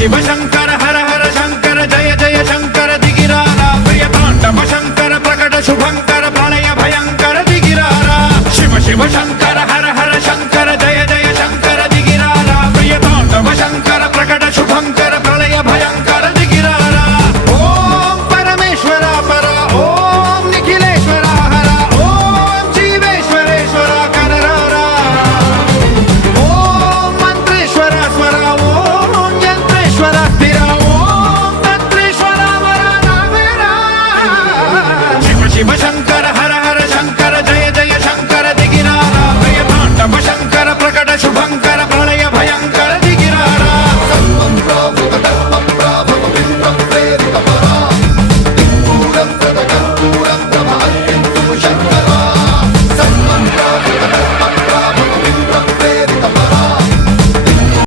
शिव शंकर हर हर शंकर जय जय शंकर दिगिरारा प्रिय तांडव शंकर प्रकट शुभंकर प्रलय भयंकर दिगिरारा शिव शिव शंकर